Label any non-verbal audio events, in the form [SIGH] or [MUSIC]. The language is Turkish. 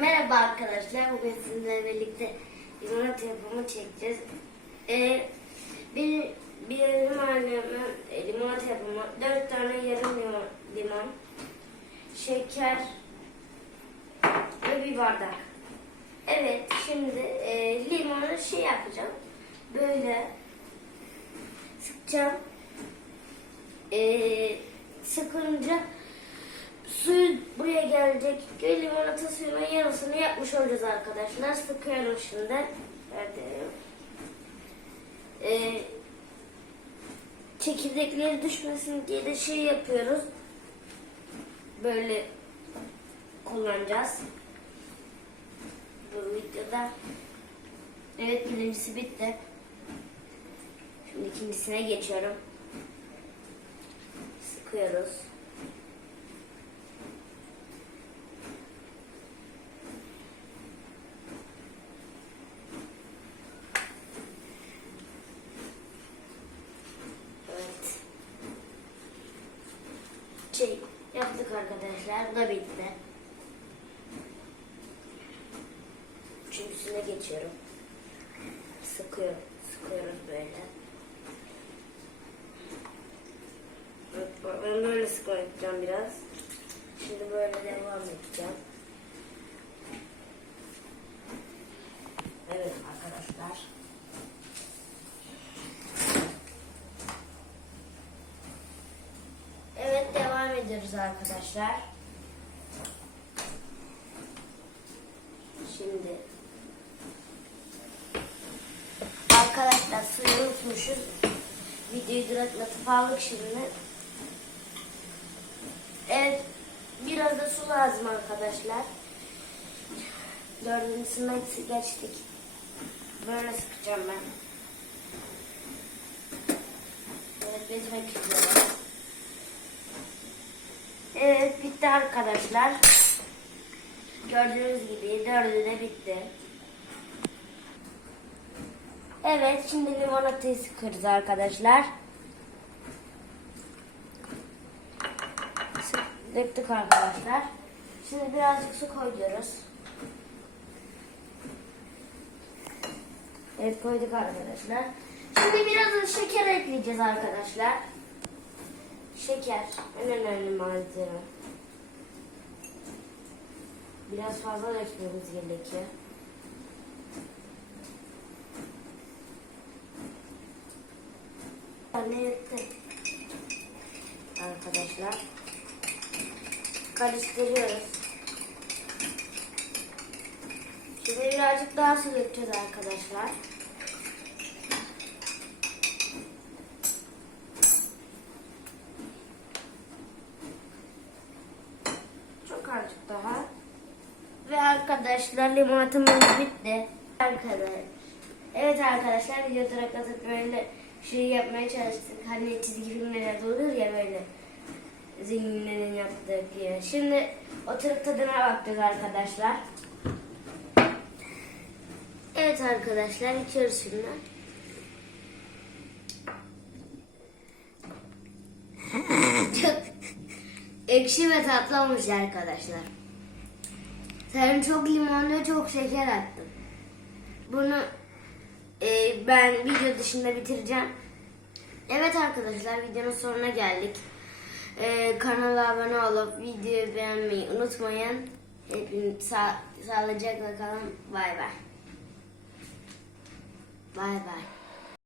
merhaba arkadaşlar. Bugün sizinle birlikte limonata yapımı çekeceğiz. Ee, bir, bir limonata, limonata yapımı, dört tane yarım limon, şeker ve bir bardak. Evet, şimdi e, limonu şey yapacağım. Böyle sıkacağım. E, sıkınca Su buraya gelecek. Göl limonata suyunun yarısını yapmış olacağız arkadaşlar. Sıkıyorum şimdi. Ee, çekirdekleri düşmesin diye de şey yapıyoruz. Böyle kullanacağız. Bu videoda. Evet birincisi bitti. Şimdi ikincisine geçiyorum. Sıkıyoruz. Evet. Şey yaptık arkadaşlar. Bu da bitti. Üçüncüsüne geçiyorum. Sıkıyorum. Sıkıyoruz böyle. Ben böyle sıkma yapacağım biraz. Şimdi böyle devam edeceğim. Evet arkadaşlar. Evet devam ediyoruz arkadaşlar. Şimdi arkadaşlar suyu unutmuşuz. Videoyu duraklatıp aldık şimdi. Evet biraz da su lazım arkadaşlar. Dördüncüsüne geçtik. Böyle sıkacağım ben. Evet bezmek üzere. Bitti arkadaşlar. Gördüğünüz gibi dördü de bitti. Evet şimdi limonatayı sıkıyoruz arkadaşlar. Döktük arkadaşlar. Şimdi birazcık su koyuyoruz. Evet koyduk arkadaşlar. Şimdi biraz şeker ekleyeceğiz arkadaşlar. Şeker en önemli malzeme. Biraz fazla dökmemiz gerekiyor. Anne yetti. Arkadaşlar. Karıştırıyoruz. Şimdi birazcık daha su arkadaşlar. Çok azıcık daha. Arkadaşlar limonatamız bitti. Evet arkadaşlar video duraklatıp böyle şey yapmaya çalıştık. Hani çizgi filmlerde olur ya böyle zenginlerin yaptığı gibi. Şimdi oturup tadına bakacağız arkadaşlar. Evet arkadaşlar içiyoruz şimdi. [LAUGHS] Çok ekşi ve tatlı olmuş arkadaşlar. Sen çok limonlu çok şeker attın. Bunu e, ben video dışında bitireceğim. Evet arkadaşlar videonun sonuna geldik. E, kanala abone olup videoyu beğenmeyi unutmayın. Hepiniz sağ, sağlıcakla kalın. Bay bay. Bay bay.